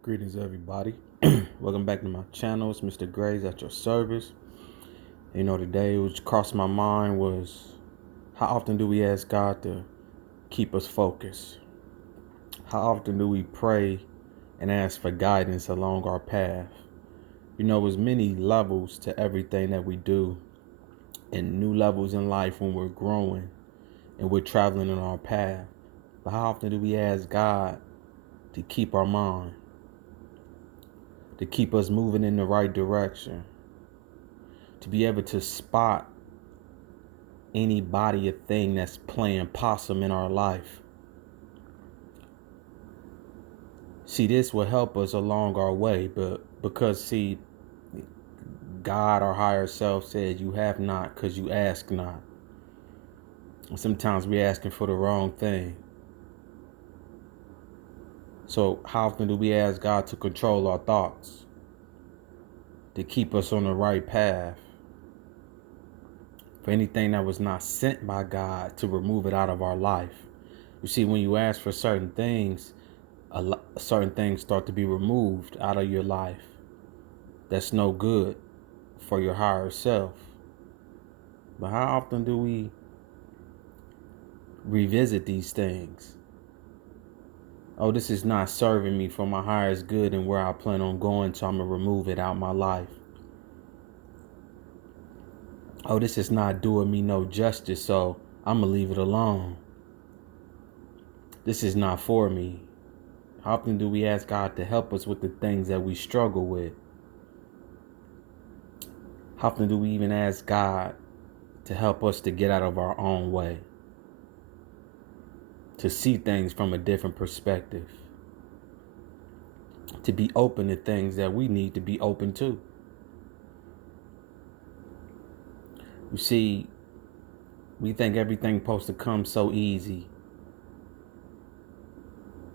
Greetings, everybody. Welcome back to my channel. It's Mr. Graves at your service. Today which crossed my mind was how often do we ask God to keep us focused? How often do we pray and ask for guidance along our path? There's many levels to everything that we do, and new levels in life when we're growing and we're traveling on our path. But how often do we ask God to keep our mind, to keep us moving in the right direction, to be able to spot anybody or thing that's playing possum in our life? See, this will help us along our way, but because, God, our higher self, said you have not because you ask not. And sometimes we're asking for the wrong thing. So how often do we ask God to control our thoughts, to keep us on the right path, for anything that was not sent by God to remove it out of our life? You see, when you ask for certain things start to be removed out of your life that's no good for your higher self. But how often do we revisit these things? Oh, this is not serving me for my highest good and where I plan on going, so I'm going to remove it out of my life. Oh, this is not doing me no justice, so I'm going to leave it alone. This is not for me. How often do we ask God to help us with the things that we struggle with? How often do we even ask God to help us to get out of our own way, to see things from a different perspective, to be open to things that we need to be open to? You see, we think everything's supposed to come so easy,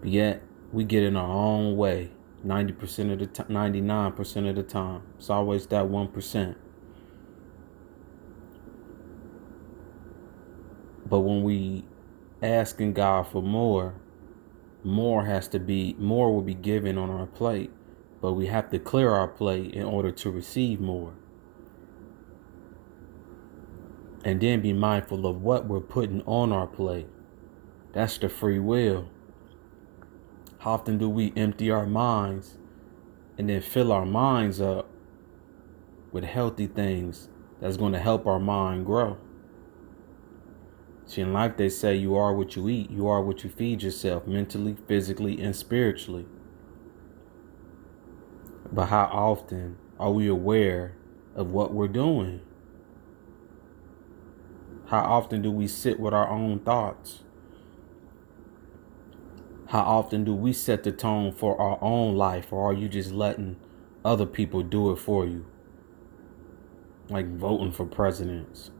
but yet we get in our own way 90% of the time, 99% of the time. It's always that 1%. But when we asking God for more will be given on our plate, but we have to clear our plate in order to receive more. And then be mindful of what we're putting on our plate. That's the free will. How often do we empty our minds and then fill our minds up with healthy things that's going to help our mind grow? See, in life they say you are what you eat, you are what you feed yourself, mentally, physically, and spiritually. But how often are we aware of what we're doing? How often do we sit with our own thoughts? How often do we set the tone for our own life, or are you just letting other people do it for you? Like voting for presidents.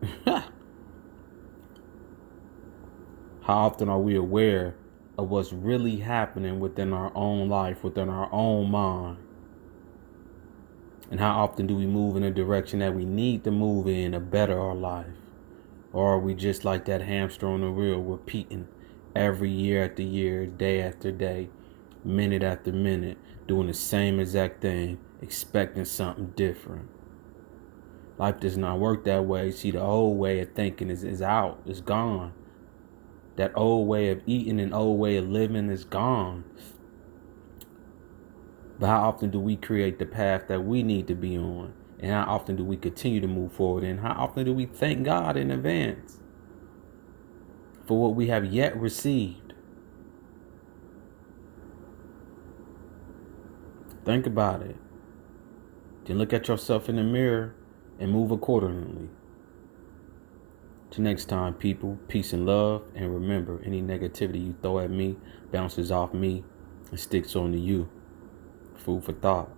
How often are we aware of what's really happening within our own life, within our own mind? And how often do we move in a direction that we need to move in to better our life? Or are we just like that hamster on the wheel, repeating every year after year, day after day, minute after minute, doing the same exact thing, expecting something different? Life does not work that way. See, the old way of thinking is out, it's gone. That old way of eating and old way of living is gone. But how often do we create the path that we need to be on? And how often do we continue to move forward? And how often do we thank God in advance for what we have yet received? Think about it. Then look at yourself in the mirror and move accordingly. Till next time, people, peace and love. And remember, any negativity you throw at me bounces off me and sticks onto you. Food for thought.